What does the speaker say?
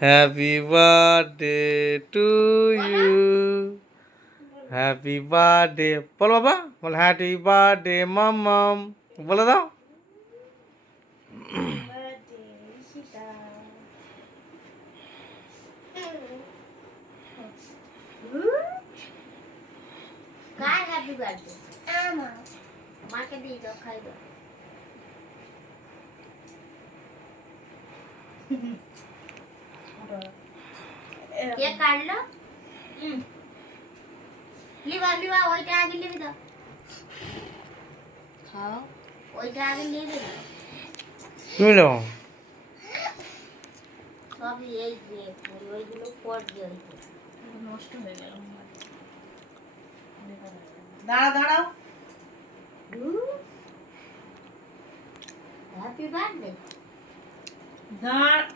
Happy birthday to you happy birthday বল বাবা বল happy birthday মামাম বলে দাও কার হ্যাপি বার্থডে মাকে দিয়ে দাও খাই দাও কে কাটলো? লিবা লিবা ওইটা আগে লিবি দাও খাও। ওইটা আগে লিবি দাও তুমি দাও সবই এই যে ওইগুলো পর দিয়ে নষ্ট হয়ে গেল দাঁড়া দাঁড়াও হ্যাপি বার্থডে দাঁড়